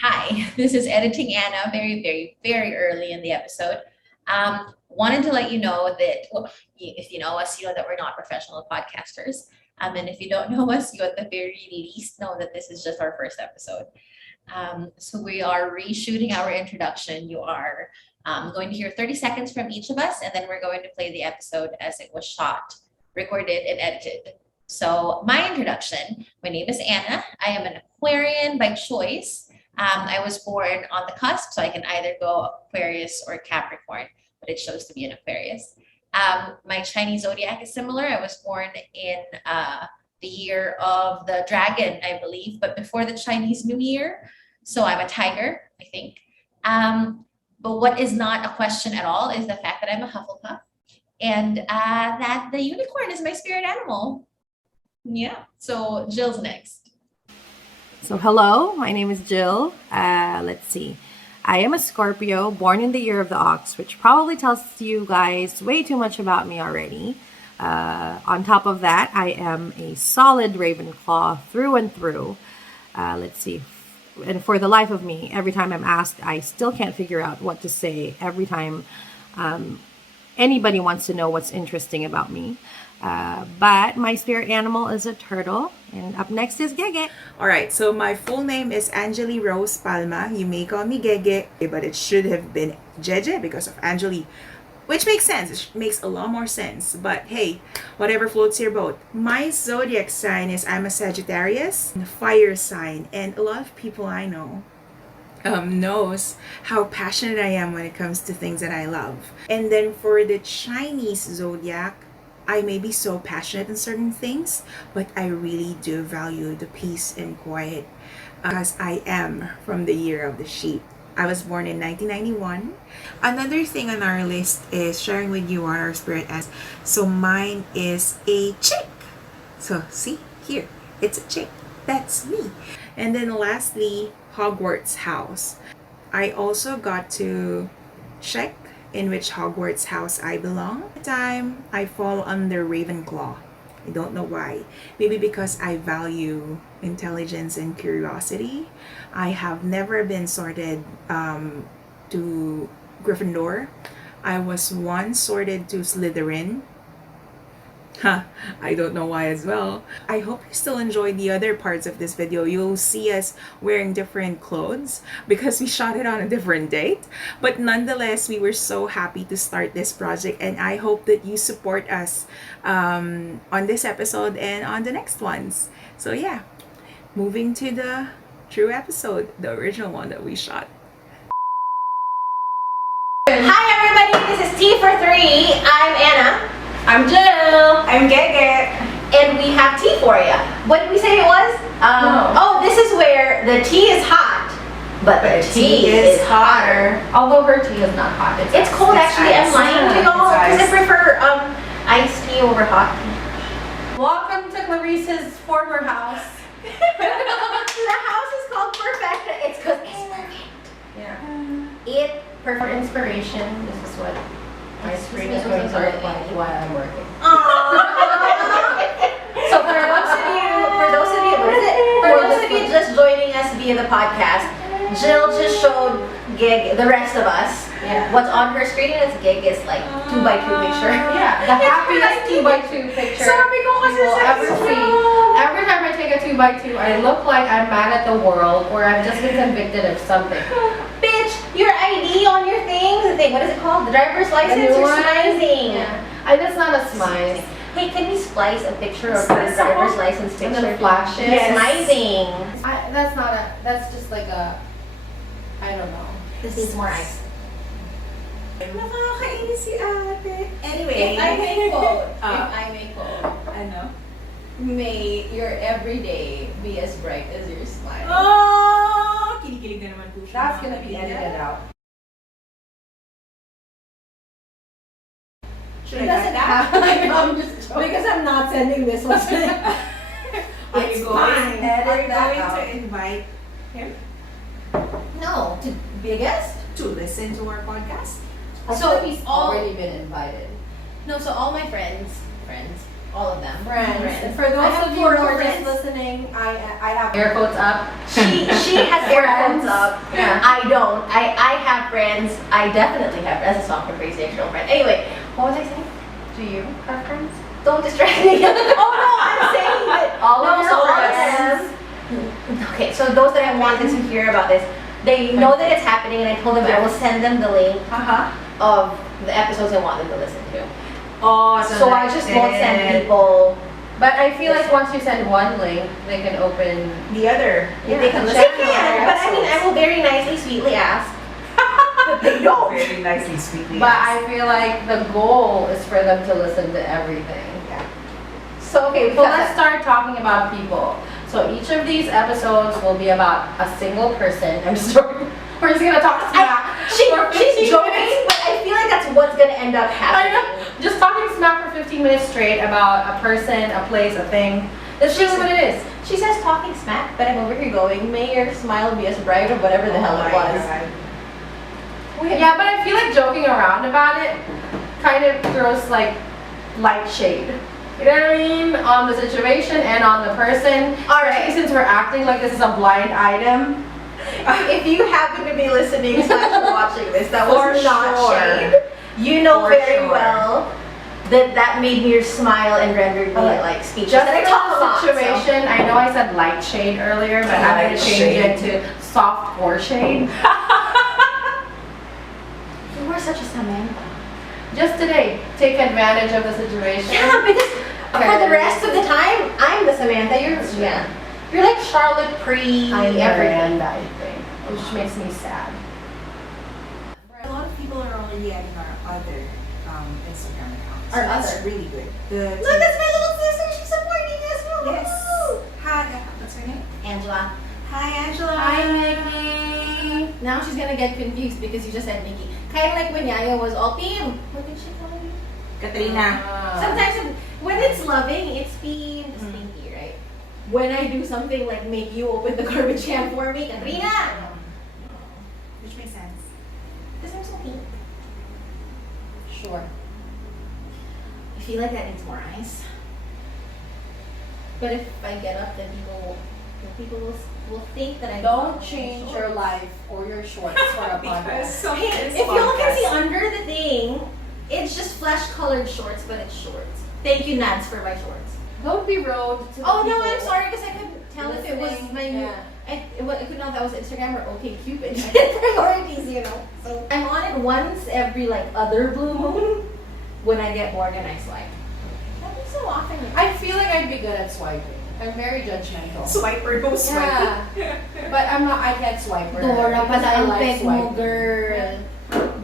Hi, this is Editing Anna, very, very, very early in the episode. Wanted to let you know that, well, if you know us, you know that we're not professional podcasters. And if you don't know us, you at the very least know that this is just our first episode. So we are reshooting our introduction. You are going to hear 30 seconds from each of us, and then we're going to play the episode as it was shot, recorded, and edited. So my introduction, my name is Anna. I am an Aquarian by choice. I was born on the cusp, so I can either go Aquarius or Capricorn, but it chose to be an Aquarius. My Chinese zodiac is similar. I was born in the year of the dragon, I believe, but before the Chinese New Year. So I'm a tiger, I think. But what is not a question at all is the fact that I'm a Hufflepuff and that the unicorn is my spirit animal. Yeah, so Jill's next. So hello, my name is Jill. Let's see. I am a Scorpio, born in the year of the ox, which probably tells you guys way too much about me already. On top of that, I am a solid Ravenclaw through and through. Let's see. And for the life of me, every time I'm asked, I still can't figure out what to say every time anybody wants to know what's interesting about me. But my spirit animal is a turtle. And up next is Gege. Alright, so my full name is Angeli Palma. You may call me Gege, but it should have been Jeje because of Angeli. Which makes sense. It makes a lot more sense. But hey, whatever floats your boat. My zodiac sign is I'm a Sagittarius, a fire sign. And a lot of people I know knows how passionate I am when it comes to things that I love. And then for the Chinese zodiac, I may be so passionate in certain things, but I really do value the peace and quiet because I am from the year of the sheep. I was born in 1991. Another thing on our list is sharing with you what our spirit as. So mine is a chick. So see here, it's a chick. That's me. And then lastly, Hogwarts house. I also got to check in which Hogwarts house I belong. At the time, I fall under Ravenclaw. I don't know why. Maybe because I value intelligence and curiosity. I have never been sorted to Gryffindor. I was once sorted to Slytherin. I don't know why as well. I hope you still enjoy the other parts of this video. You'll see us wearing different clothes because we shot it on a different date. But nonetheless, we were so happy to start this project, and I hope that you support us on this episode and on the next ones. So yeah, moving to the true episode, the original one that we shot. Hi everybody, this is T for 3. I'm Anna. I'm Jill. I'm Gege. And we have tea for you. What did we say it was? No. Oh, this is where the tea is hot, but the tea is hotter. Although her tea is not hot. It's cold actually. I'm lying to y'all because I It's prefer iced tea over hot tea. Welcome to Clarice's former house. The house is called Perfecta. It's because it's perfect. Yeah. It For perfect. inspiration, this is what my screen is going to look like while I'm working. So for those of you just joining us via the podcast, Jill just showed Gig, the rest of us, Yeah. what's on her screen, and it's Gig's like 2x2 picture. Yeah, the happiest 2x2 picture Sabi ko kasi you will sa ever isa. see. Every time I take a 2x2, I look like I'm mad at the world or I've just been convicted of something. Bitch, your ID on your thing, what is it called? The driver's license, new you're one? smizing. Yeah. That's not a smize. Hey, can we splice a picture of the driver's license And picture? then flash it. Yes. Smizing. That's not a, that's just like a, I don't know. This needs more ice. Nakakainis si ate. Anyway. If I may quote, Ano? may your everyday be as bright as your smile. Oh! Kinikilig na naman po siya. That's gonna be edited out. Should It I doesn't cut that? have I'm just joking. Because I'm not sending this one. Are you It's going, fine. are you Edit that going to out. invite him No, to be a guest. to listen to our podcast? So he's all already been invited. no, so all my friends, All of them. Friends. And for I those have of you who four are just friends. listening, I have air quotes up. She has air quotes up. Yeah. I don't. I have friends. I definitely have. That's a song from Crazy Ex-Girlfriend. Anyway, what was I saying? Do you have friends? Don't distract me. Oh no, I'm saying that All of no, your so all of friends. them. Okay, so those that I wanted to hear about this, they know that it's happening, and I told them I will send them the link of the episodes I want them to listen to. Oh, So I just won't send people. But I feel like once you send one link, they can open. the other. If they can listen. They can, but I mean, I will very nicely, sweetly ask. But they don't. Very nicely, sweetly. But I feel like the goal is for them to listen to everything. So okay, So let's start talking about people. So each of these episodes will be about a single person. I'm just joking. We're just gonna talk smack. She's for 15 joking, minutes. but I feel like that's what's gonna end up I happening. know. Just talking smack for 15 minutes straight about a person, a place, a thing. That's really what it is. She says talking smack, but I'm over here going, may your smile be as bright or whatever the hell it was. Yeah, but I feel like joking around about it kind of throws like light shade. You know what I mean? On the situation and on the person. Alright. Since we're acting like this is a blind item. If you happen to be listening / watching this, that For was not sure. shade. You know For very sure. well that made me smile and rendered me like speechless. Just And I in talk a the lot, so- situation, I know I said light shade earlier, but I'm going Light to change shade. it to soft core shade. You are such a Samantha. Just today, take advantage of the situation. Yeah, because for the rest of the time, I'm the Samantha. You're like Charlotte pre I'm everything. Miranda, I think, which makes me sad. A lot of people are already adding our other Instagram accounts. Our That's other? really good. Look, that's my little sister. She's supporting us. Woo, Yes. woo. Hi, what's her name? Angela. Hi, Angela. Hi, Nikki. Now she's gonna get confused because you just said Nikki. Kind of like when Yaya was all Pim. What did she call you? Katrina. Sometimes when it's loving, it's being stinky, right? When I do something like make you open the garbage can for me, Katrina. Which makes sense. Because I'm so pink. Sure. I feel like that needs more ice. But if I get up, then people will think that I Don't change your life or your shorts for a podcast. Hey, if y'all can see under the thing, it's just flesh-colored shorts, but it's shorts. Thank you, Nads, for my shorts. Don't be rude to the Oh no, people I'm sorry because I couldn't tell if it was listening. my. Yeah. I couldn't know if that was Instagram or OkCupid. Priorities, you know. So I'm on it once every like other blue moon when I get bored and I swipe. That is so often. I feel like I'd be good at swiping. I'm very judgmental. Swiper, no swipe. Yeah. But I'm not, I can't swipe. Dora, because I like pag mo, swiping. girl.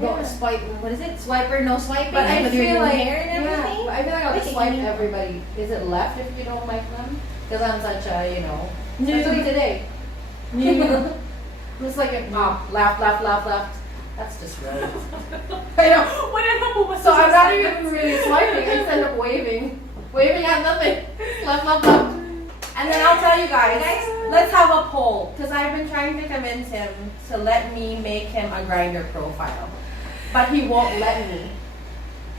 Go Yeah. swipe. What is it? Swiper, no swiping. But I with your feel new like, hair and everything. yeah, I feel like I'll Okay, swipe can you- everybody. Is it left if you don't like them? Because I'm such a, Noob. especially today. It's like a left. That's just rude. I know. So I'm not even really swiping. I just end up waving at nothing. Left. And then I'll tell you guys, let's have a poll. Because I've been trying to convince him to let me make him a Grindr profile. But he won't let me.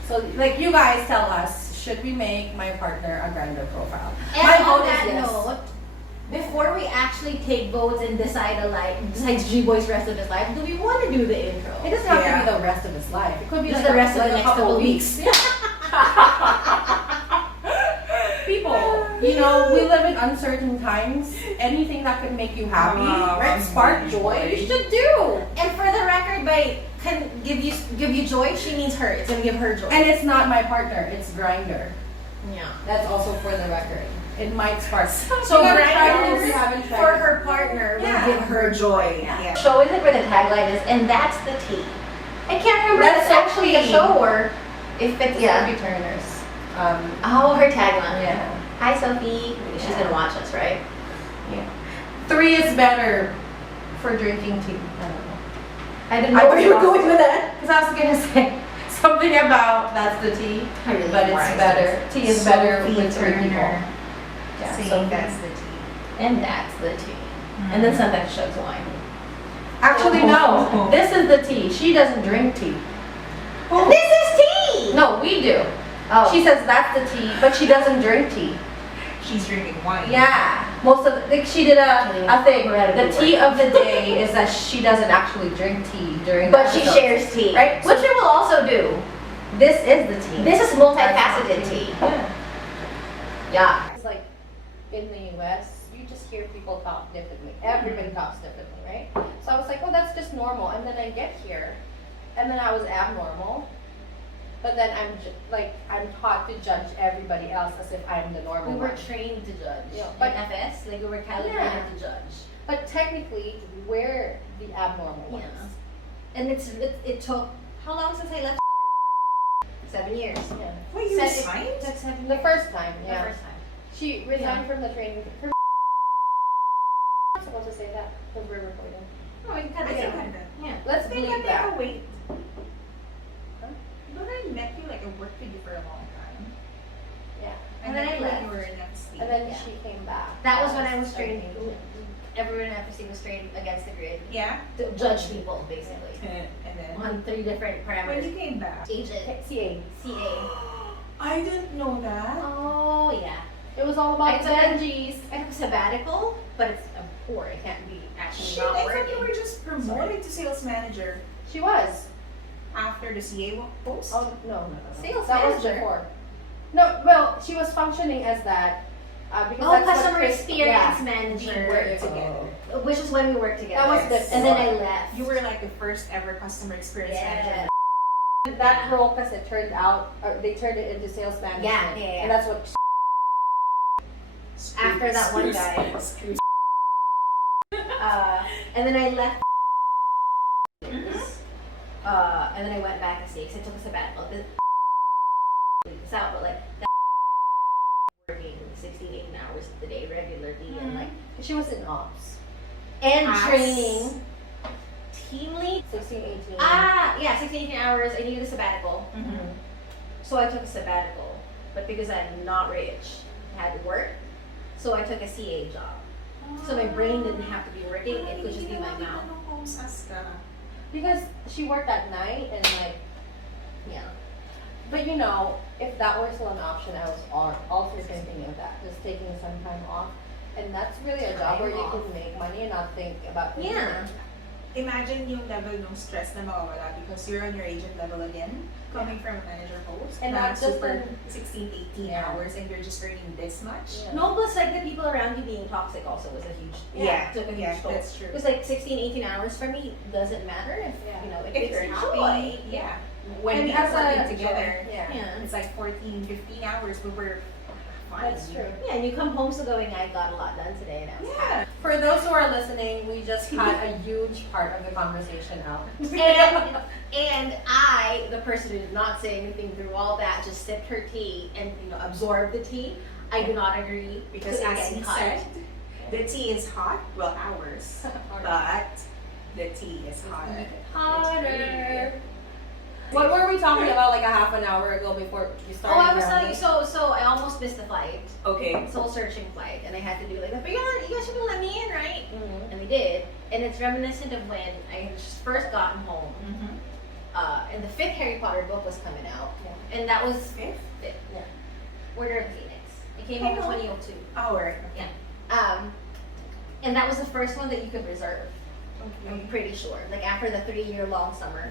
So, like, you guys tell us, should we make my partner a Grindr profile? And My on vote is that yes. note, before we actually take votes and decide besides G-Boy's rest of his life, do we want to do the intro? It doesn't have to Yeah. be the rest of his life. It could be Just like the rest of like the a next couple couple of weeks. People, we live in uncertain times. Anything that could make you happy, right? Spark joy, you should do. And for the record, by can give you joy, she means her. It's gonna give her joy. And it's not my partner, it's Grindr. yeah. That's also for the record. It might spark. So you gotta try it if you Grindr haven't tried for it. her partner Yeah. will give her joy. Yeah. Show isn't where the tagline is, and that's the tea. I can't remember if That's it's actually a so show or if it's Sophie Turner's. Oh, her tagline. Yeah. Hi, Sophie. She's Yeah. gonna watch us, right? 3 is better for drinking tea. I don't know. I didn't know where you were lost going with that. Because I was gonna say something about that's the tea, I really but it's surprised. better. Tea is better Sophie with 3 people. Turner. Yeah, Saying so that's the tea. And that's the tea. And then sometimes chugs wine. actually Oh. no, this is the tea. She doesn't drink tea. This is tea! No, we do. Oh. She says that's the tea, but she doesn't drink tea. She's drinking wine. Yeah, most of like she did a thing. The tea of the day is that she doesn't actually drink tea during. But the she episode. shares tea. Right. Which we will also do. This is the tea. This is multifaceted tea. Yeah. It's like in the US, you just hear people talk differently. Everybody talks differently, right? So I was like, oh, that's just normal. And then I get here, and then I was abnormal. But then I'm taught to judge everybody else as if I'm the normal We were one. trained to judge. Yeah, But but- FS, like we were calibrated Yeah. to judge. But technically, we're the abnormal ones. Yeah. And it took how long since I left? 7 years. Yeah. Wait, you It resigned? took 7 The years. first time, The yeah. first time. She resigned from the training. I'm not supposed to say that because we're recording. No, we can cut I it think out. I did. Yeah. Let's Think believe I that. never wait. Huh? Don't I met you like I worked with you for a long time? Yeah. And then I met you when left. you were in FC. And then Yeah. she came back. That was when I was as trained. agent. Everyone in FSC was trained against the grid Yeah. to judge people, basically. And then On 3 different when parameters. you came back. Agent, CA. CA. I didn't know that. Oh, yeah. It was all I about took the a- Benjis. I took a sabbatical, but I'm poor. I can't be actually Shit, not I thought working. you were just promoted to sales manager She was. after the CA post. Oh no. Sales That was manager? before. No, well, she was functioning as that. Because Oh, that's what customer Chris- experience yeah. We manager. worked together. Which is when we worked together. That was Yes. And then I left. You were like the first ever customer experience manager. Yeah. That role, because it turned out, they turned it into sales management. Yeah. And that's what. After that one guy. And then I left. And then I went back to CA because I took a sabbatical. This out, but like that working 16, 18 hours a day regularly and like She was in ops. and As- training team lead. 16, 18. Yeah, 16, 18 hours. I needed a sabbatical. Mhm. So I took a sabbatical. But because I'm not rich, I had to work. So I took a CA job. So my brain didn't have to be working, it could just be my mouth. Because she worked at night and like, Yeah. but you know, if that were still an option, I was also thinking of that, just taking some time off. And that's really a job where you Time off. can make money and not think about Yeah. Imagine yung level ng stress na mawawala because you're on your agent level again, coming from a manager post, And na not just super in- 16, 18 Yeah. hours and you're just earning this much. Yeah. No, plus like the people around you being toxic also was a huge, took a huge toll. that's true. It was like 16, 18 hours for me doesn't matter if, Yeah. you know, if If it's you're joy. happy, yeah. When And we as are a working together, yeah. Yeah. it's like 14, 15 hours, but we're fine. That's true. Yeah, and you come home still going, I got a lot done today. And I was Yeah. For those who are listening, we just cut a huge part of the conversation out. And I, the person who did not say anything through all that, just sipped her tea and absorbed the tea. I do not agree Because to it as getting he hot. said, the tea is hot, well ours, but the tea is hotter. Hotter. What were we talking about like a half an hour ago before you Oh, started? I was grounding? telling you, so I almost missed the flight, Okay. soul searching flight, and I had to do like, but you guys should let me in, right? Mhm. And we did, and it's reminiscent of when I had just first gotten home, Mm-hmm. and the 5th Harry Potter book was coming out, Yeah. and that was Fifth? 5th, Yeah. Order of the Phoenix. It came out in Hello. 2002. Oh, right. And that was the first one that you could reserve. I'm Okay. pretty sure. Like after the 3-year-long summer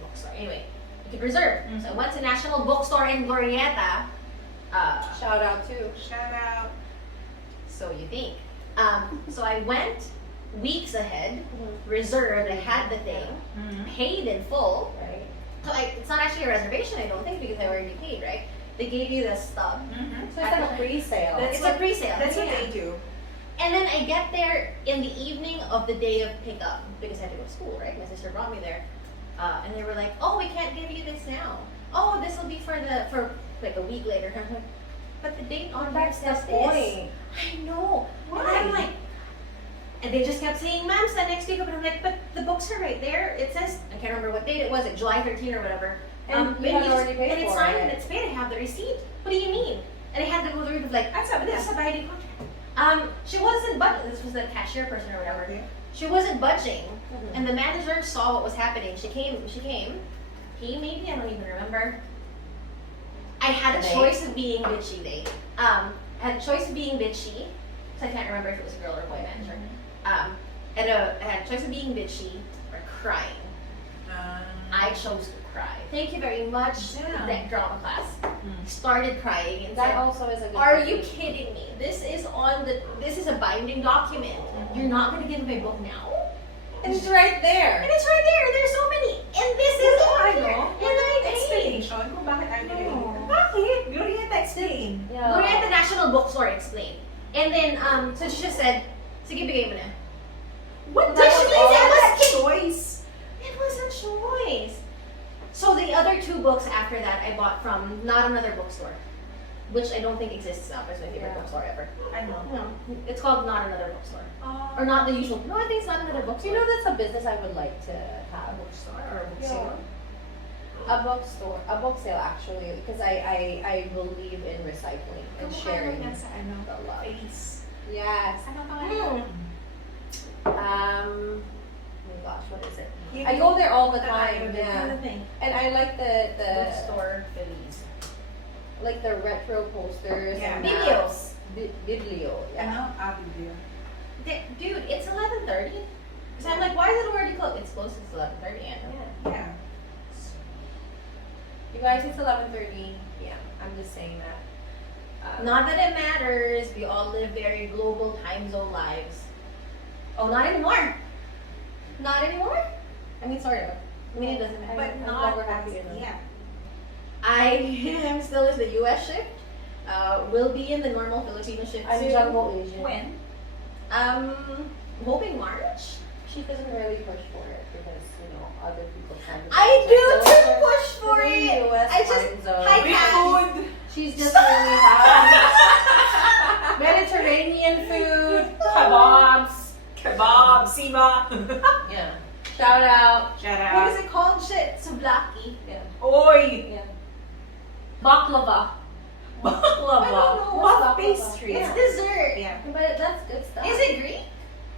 bookstore. Anyway, you could reserve. So I went to National Bookstore in Glorieta. Shout out too. Shout out. So you think. So I went weeks ahead, Mm-hmm. reserved. I had the thing, paid in full. Right. So it's not actually a reservation, I don't think, because I already paid, right? They gave you the stub. So it's like a pre-sale. That's It's what- a pre-sale. That's what yeah. they do. And then I get there in the evening of the day of pickup because I had to go to school, right? My sister brought me there, and they were like, "Oh, we can't give you this now. Oh, this will be for like a week later." I'm like, "But the date on here That's says the this." point. I know. Why? And I'm like, and they just kept saying, "Ma'am, send next week." But I'm like, "But the books are right there. It says I can't remember what date it was, like July 13 or whatever." And you had already paid and it's for signed it. and it's paid. I have the receipt. What do you mean? And I had to go through it like, That's but this is a binding contract. She wasn't budging. This was the cashier person or whatever. Okay. She wasn't budging, Mhm. and the manager saw what was happening. She came. He maybe I don't even remember. I had a They? choice of being bitchy. I had a choice of being bitchy. So I can't remember if it was a girl or a boy manager. And I had a choice of being bitchy or crying. I chose to cry. Thank you very much. That drama class started crying and That said, also is a good "Are thing. you kidding me? This is a binding document. You're not going to give my book now." And it's right there. And it's right there. There's so many. And this is on Ano? there. And I paid. Explanation kung bakit ayaw nila No. yun. Bakit? Glorieta, explain. Yeah. We're at the National Bookstore, explain. And then, so she just said, "Sige, bigay mo na." What Which the means it was choice? It was a choice. So the other two books after that I bought from not another bookstore, which I don't think exists now. It's my favorite bookstore ever. Ano? No, it's called Not Another Bookstore, or not the usual. No, I think it's Not Another Bookstore. You know, that's a business I would like to have. bookstore or a book Yeah. sale? A bookstore, a book sale actually, because I believe in recycling and sharing Nasa ano? the love. Face. Yes. Ano pa Hmm. Oh my gosh, what is it? I go there all the time. Ano Yeah. thing? And I like the Bookstore Phillies. like the retro posters. Yeah. And Biblios. Biblio. Yeah. Ano? Biblia. Dude, it's 11:30. So I'm like, why is it already closed? It's closed since 11:30. Yeah. Yeah. You guys, it's 11:30. Yeah. I'm just saying that. Not that it matters. We all live very global time zone lives. Oh, not anymore. Not anymore. I mean, sort of. I mean, it doesn't matter. But I'm not glad we're happy as- to know. yeah. I am still in the U.S. shift. Will be in the normal Filipino shift I'm soon. Jungle Asian. When? Hoping March. She doesn't really push for it because, you know, other people kind of. I do too push for it. US I just time zone. hi, With Kat. food. She's just really happy. Mediterranean food. Kebab. Sima. Yeah. Shout out. Shout What out. is it called? Shit, Sublaki. Yeah. Oy. Yeah. Baklava. I don't Baklava. know What what's pastry? It's dessert. Yeah. But that's good stuff. Is it Greek?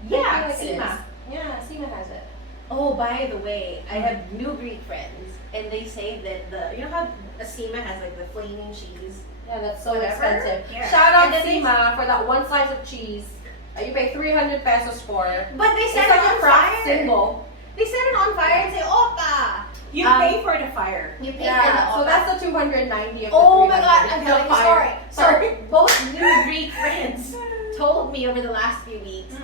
Yeah. I feel like it Sima. is. Yeah, Sima has it. Oh, by the way, I have new Greek friends, and they say that you know how Asima has like the flaming cheese. Yeah, that's so Whatever. expensive. Yeah. Shout out And to then Tima for that one slice of cheese that you pay 300 pesos for. But they It's set like it a on craft fire. symbol. They set it on fire and say, "Opa." You Um, pay for the fire. You pay for the Yeah, so opa. that's the 290 of the Oh my 300. god, I'm telling you a story. Sorry. So both new Greek friends told me over the last few weeks.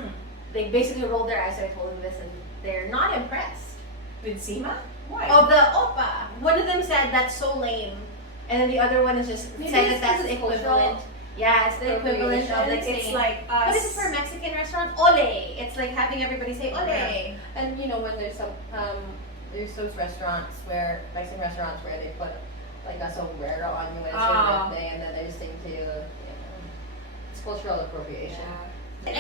They basically rolled their eyes when I told them this, and they're not impressed. With Sima? Why? Of the opa. One of them said that's so lame, and then the other one is just Maybe said it's that that's 'cause it's equivalent. Yeah, it's the equivalent of like it's saying. like us. What is it for a Mexican restaurant? Ole. It's like having everybody say ole. Yeah. And you know when there's some there's those restaurants where Mexican restaurants where they put like a sombrero on you when it's your Ah. birthday and then they just sing to you. It's cultural appropriation. I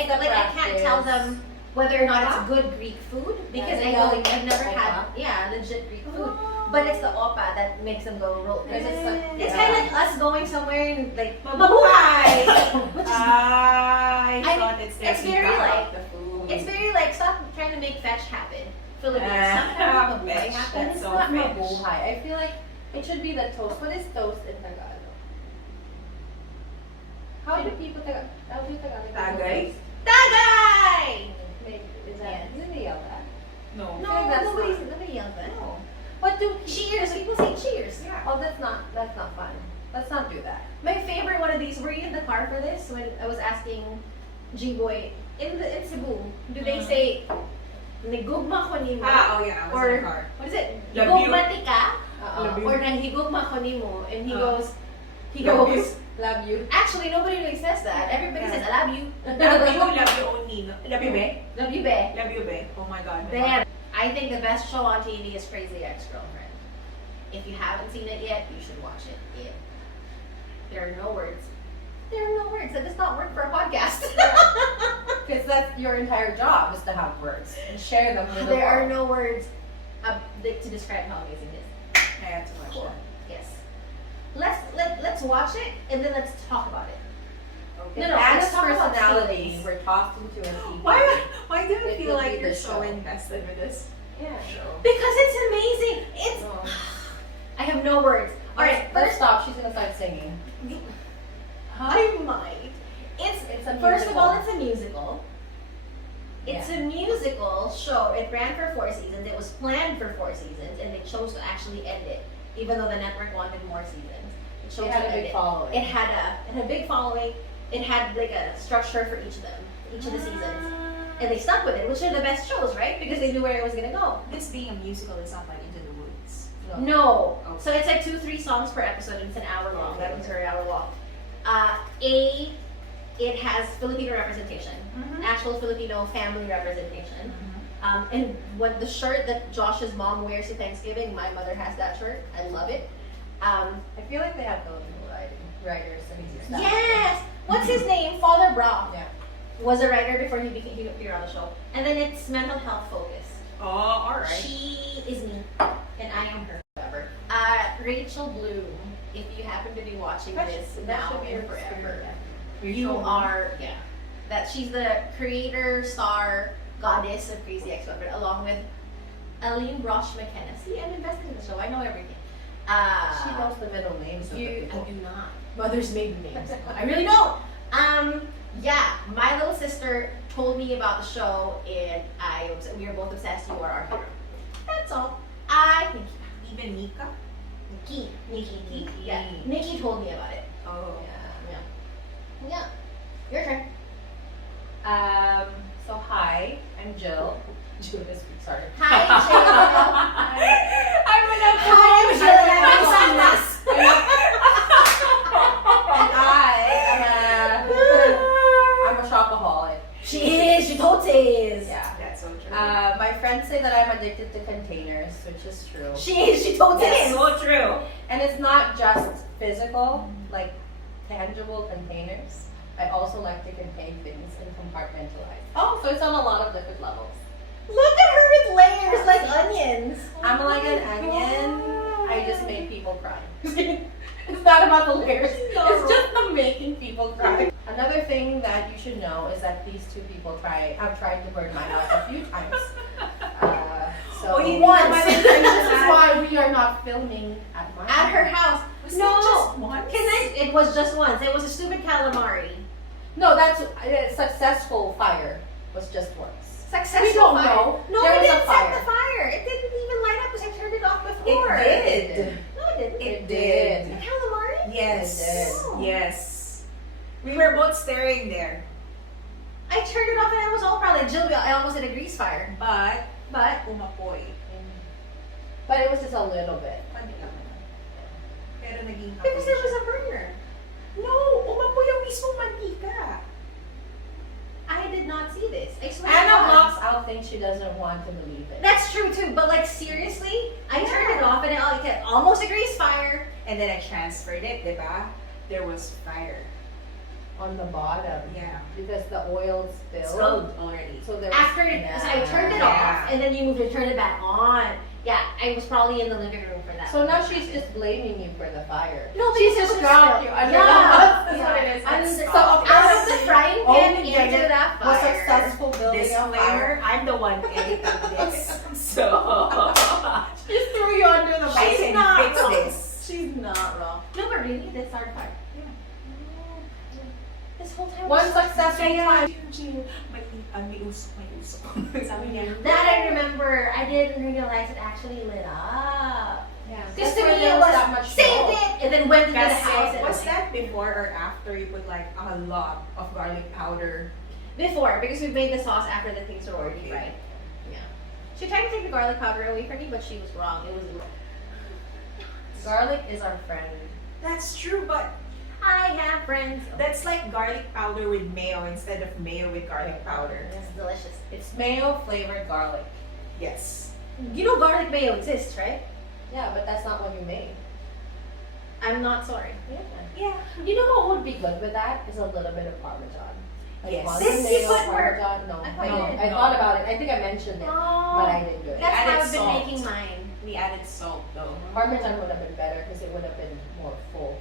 can't tell them whether or not it's good Greek food because Yeah, I go, like I've never opa. had legit Greek food. But it's the opa that makes them go roll. Because it's Yeah. kind of like us going somewhere and like Mabuhay! which is I I thought it's their it's very feedback like- of the food. it's very like stop trying to make fetch happen. Philippines. Ah, Sometimes mabuhay fetch. happens. And That's it's so not French. mabuhay. I feel like it should be the toast. What is toast in Tagalog? How do people how do Tagalog people Tagay? toast? Tagay! Is that Yes. do they yell that? No. No, think that's nobody yells that. No. What do Cheers. People say cheers. Yeah. Oh, that's not fun. Let's not do that. My favorite one of these. Were you in the car for this when I was asking G-Boy in Cebu? Do they say nagugma ko nimo? Ah, oh yeah, I was Or in the car. what is it? Love Gugmati ka? Love you. Or nanghigugma ko nimo? And he Ah. goes, Love you. Love you. Actually, nobody really says that. Everybody Yeah. says, I love you. Love you only. No? Love you, be? Love you, be. Love you, be. Oh my God. Then, I think the best show on TV is Crazy Ex-Girlfriend. If you haven't seen it yet, you should watch it. There are no words. There are no words. That does not work for a podcast. Because that's your entire job is to have words and share them with the There are world. no words to describe how amazing it is. I have to watch Cool. that. Yes. Let's watch it and then let's talk about it. Okay. No, no, Anna's let's talk about personality. feelings. We're tossed into a TV. Why do you It feel will like be you're the so show. invested with this Yeah. show? Because it's amazing. It's No. I have no words. All right, Let's first stop. She's gonna start singing. I might. It's a first of all, musical. it's a musical. It's a musical show. It ran for 4 seasons. It was planned for 4 seasons, and they chose to actually end it, even though the network wanted more seasons. It chose It had to a end big it. following. It had a big following. It had like a structure for each of them, each of the seasons, and they stuck with it, which are the best shows, right? Because they knew where it was gonna go. This being a musical is not like Into the Woods. No. Okay. So it's like 2-3 songs per episode, and it's an hour long. That one's very hour long. It has Filipino representation, actual Filipino family representation. And what the shirt that Josh's mom wears to Thanksgiving, my mother has that shirt. I love it. I feel like they have Filipino writers. I mean, Yes. What's his name? Father Bra Yeah. was a writer before he appeared on the show. And then it's mental health focused. Oh, alright. She is me, and I am her. Whatever. Rachel Bloom. If you happen to be watching this That now should be and her forever. screen. You are, that she's the creator, star, goddess of Crazy Ex-Girlfriend, along with Aline Brosh McKenna. See, I'm invested in the show. I know everything. She knows the middle names of the I people. do not. Mother's maiden names. I really don't. Yeah, my little sister told me about the show, and we were both obsessed. You are our hero. That's all. I think Even Nika? Nikki. Yeah, Nikki told me about it. Oh. Yeah. Your turn. So hi, I'm Jill. Jill is sorry. Hi, Jill. I'm an Hi, I'm Jill. and I'm Saikat. and I'm a shopaholic. She is. She totally is. Yeah. That's so true. My friends say that I'm addicted to containers, which is true. She is. She totally That's is. so true. And it's not just physical, like tangible containers. I also like to contain things and compartmentalize. Oh, so it's on a lot of different levels. Look at her with layers like onions. I'm like an onion. I just make people cry. It's not about the layers. It's just the making people cry. Another thing that you should know is that these two people have tried to burn my house a few times. So Once. this is why we are not filming at my At her house. Was No. that just once? It was just once. It was a stupid calamari. No, that's successful fire was just once. Successful We don't fire. know. No, There we was a didn't set fire. the fire. It didn't even light up because I turned it off before. It did. No, it didn't. It did. did. The calamari? Yes. Oh. Yes. We were both staring there. I turned it off and it was all probably Jill. I almost had a grease fire. But, But umapoy. But it was just a little bit. Pwede naman. Pero naging because there was a burner. No! Umapoy ang mismong mantika. I did not see this. I swear to Anna God. blocks out things she doesn't want to believe in. That's true too, but like seriously, I turned it off and it almost a grease fire. And then I transferred it, diba? There was fire. On the bottom. Yeah. Because the oil spilled. Spilled already. So there was After I turned it off and then you moved to turn it back on. Yeah, I was probably in the living room for that. So now she's just blaming you for the fire. no, She's because just it was dropped still- you under yeah. the bus. That's Yeah. what it is. And So stop. of out of course, the frying oh, pan you get into it. that was fire. successful building a fire. Disclaimer, I'm the one editing this. So, She threw you under the I bus. can not fix wrong. this. She's not wrong. No, but really, this started fire. This whole time. One was- successful time. May usok. Sabi niya, That I remember. I didn't realize it actually lit up. Yeah. Because That's to why me there it was was that much save smoke. it and then went into the house. Kasi, And was that before or after you put like a lot of garlic powder? Before, because we made the sauce after the things were already Okay. fried. Yeah. She tried to take the garlic powder away from me, but she was wrong. It was. Garlic is our friend. That's true, but I have friends. that's like garlic powder with mayo instead of mayo with garlic powder. It's delicious. It's mayo flavored garlic. Yes. You know garlic mayo exists, right? Yeah, but that's not what you made. I'm not sorry. Yeah. Yeah. You know what would be good with that? Is a little bit of Parmesan. Like Yes. Parmesan, This mayo, is what we're- Parmesan. No, I I, thought you did. I thought about it. I think I mentioned it, but I didn't do it. That's how added I've been salt. making mine. We added salt though. Parmesan would have been better because it would have been more full.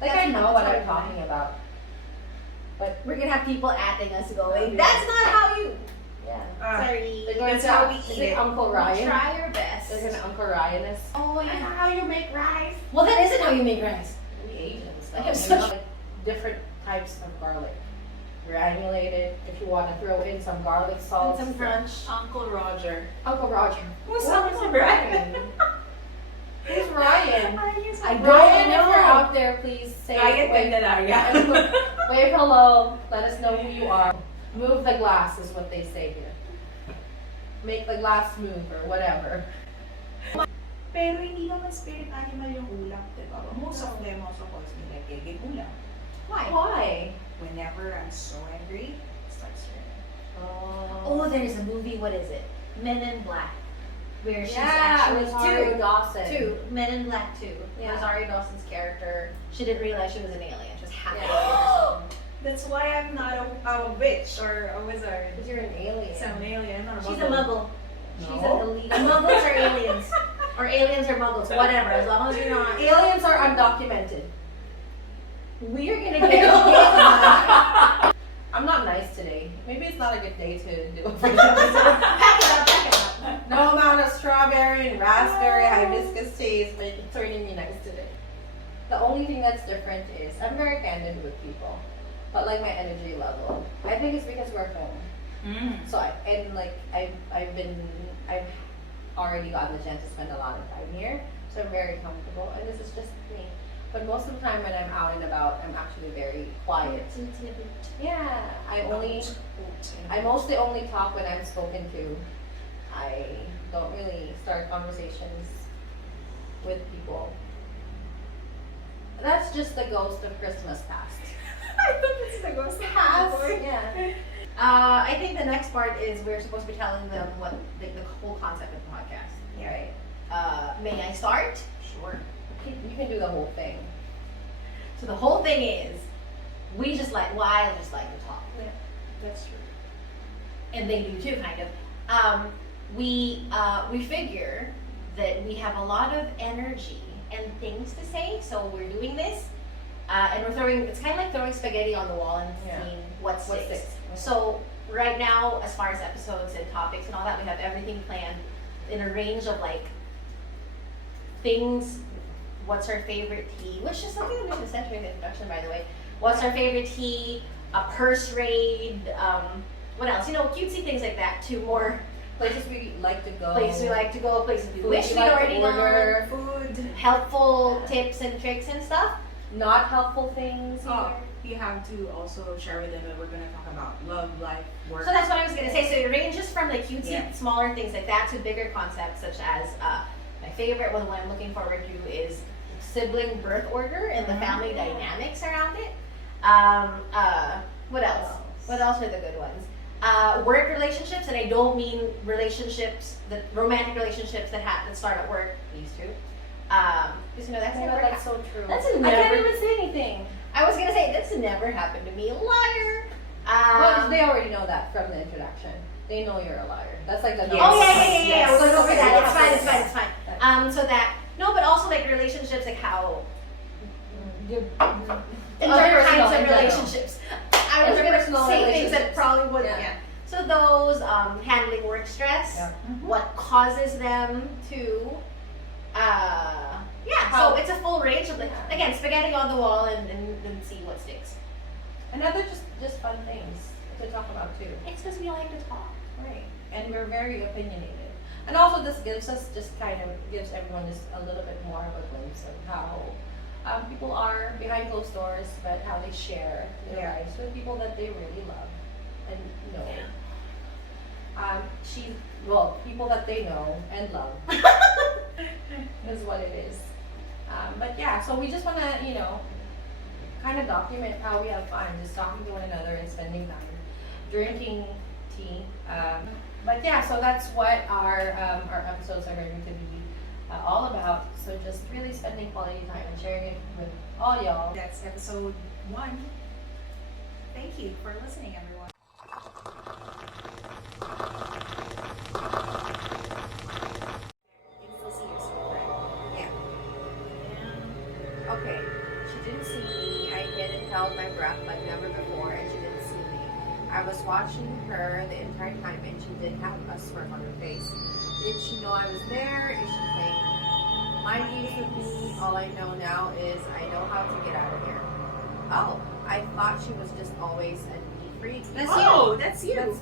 Like That's I know not what what I'm I talking about. But We're gonna have people adding us going. Yeah. That's not how you. yeah. Ah, Sorry. They're going That's to how we is eat it it. Uncle We Ryan. try our best. There's an Uncle Ryan is. Oh, yeah. How you make rice? Well, that isn't how you make rice. We Asians, I though, have you such- know, like, different types of garlic. Granulated, if you want to throw in some garlic salt. Some crunch. Uncle Roger. Uncle Roger. Who's What Uncle is Ryan? Who's Ryan? I don't Ryan, if know. you're out there, please say Ryan wave Candelaria. hello. Let us know who you are. Move the glass is what they say here. Make the glass move or whatever. Pero hindi naman spirit animal yung ulam, diba? Most of them also calls me like gege ulam. Why? Whenever I'm so angry, it starts raining. Oh, there's a movie. What is it? Men in Black, where she's Yeah, actually Rosario Dawson. two. Men in Black 2. Yeah. Rosario Dawson's character. She didn't realize she was an alien. She was half Yeah. alien or something. That's why I'm not a witch or a wizard. Because you're an alien. So I'm an alien or She's a muggle. She's No. an elite. Muggles are aliens. Or aliens are muggles. Whatever. As long as you're not. Aliens are undocumented. We're gonna get. I'm not nice today. Maybe it's not a good day to do a Pack it up. Pack it up. No amount of strawberry and raspberry hibiscus tea is turning me nice today. The only thing that's different is I'm very candid with people, but like my energy level. I think it's because we're home. So I've already gotten the chance to spend a lot of time here, so I'm very comfortable, and this is just me. But most of the time when I'm out and about, I'm actually very quiet. Yeah, I mostly only talk when I'm spoken to. I don't really start conversations with people. That's just the ghost of Christmas past. I thought this is the ghost of Halloween. Yeah. I think the next part is we're supposed to be telling them what the whole concept of the podcast. Yeah. Right. May I start? Sure. You can do the whole thing. So the whole thing is, I just like to talk, That's true. and they do too, kind of. We figure that we have a lot of energy and things to say, so we're doing this, and we're throwing. It's kind of like throwing spaghetti on the wall and seeing what sticks. So right now, as far as episodes and topics and all that, we have everything planned in a range of like things. What's our favorite tea? Which is something that we should have said during the introduction, by the way. What's our favorite tea? A purse raid. What else? You know, cutesy things like that. To more Places we like to go. places we like to go, places we Food wish we we'd like to already order. gone. Food. Helpful tips and tricks and stuff. Not helpful things. Oh, you have to also share with them that we're going to talk about love, life, work. So that's what I was gonna say. So it ranges from like cutesy, Yeah. smaller things like that to bigger concepts such as my favorite one, what I'm looking forward to is sibling birth order and the family dynamics around it. What else? What else are the good ones? Work relationships, and I don't mean relationships, the romantic relationships that start at work. These two, because you know that's never. That's so true. That's I never. can't even say anything. I was gonna say that's never happened to me. Liar. Well, they already know that from the introduction. They know you're a liar. That's like the Yes. Oh yeah. Yes. We're going over that. Yes. It's fine. So that no, but also like relationships, like how other Interpersonal kinds of in general. relationships. I was gonna Interpersonal say things that relationships. probably wouldn't. Yeah. Yeah. So those handling work stress, Yeah. what causes them to, yeah. How- So it's a full range of like again spaghetti on the wall and see what sticks. And other just fun things to talk about too. It's because we like to talk. Right. And we're very opinionated. And also this gives everyone just a little bit more of a glimpse of how people are behind closed doors, but how they share their Yeah. lives with people that they really love and know. People that they know and love is what it is. But yeah, so we just want to, kind of document how we have fun, just talking to one another and spending time drinking tea. But yeah, so that's what our episodes are going to be all about. So just really spending quality time and sharing it with all y'all. That's episode 1. Thank you for listening, everyone. You can still see your sweet friend. Yeah. Okay, she didn't see me. I hid and held my breath like never before, and she didn't see me. I was watching her the entire time, and she did have a smirk on her face. Did she know I was there? Is she playing mind games with me? All I know now is I know how to get out of here. Oh, I thought she was just always a neat freak. That's you. That's you. That's